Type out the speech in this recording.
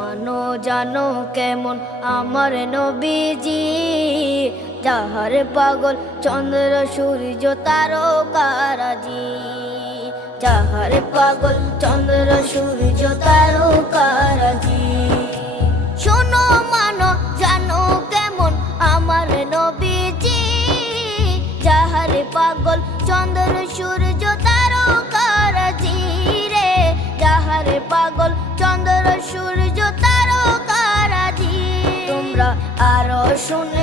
মানো জানো কেমন আমার নবীজি, যাহার পাগল চন্দ্র সূর্য তারকারাজি, যাহার পাগল চন্দ্র সূর্য তারকারাজি। শোনো মানো জানো কেমন আমার নবীজি, যাহার পাগল চন্দ্র সূর্য তারকারাজি রে, যাহার পাগল চন্দ্র সূর্য তারকারাজি। তোমরা আরো শুনে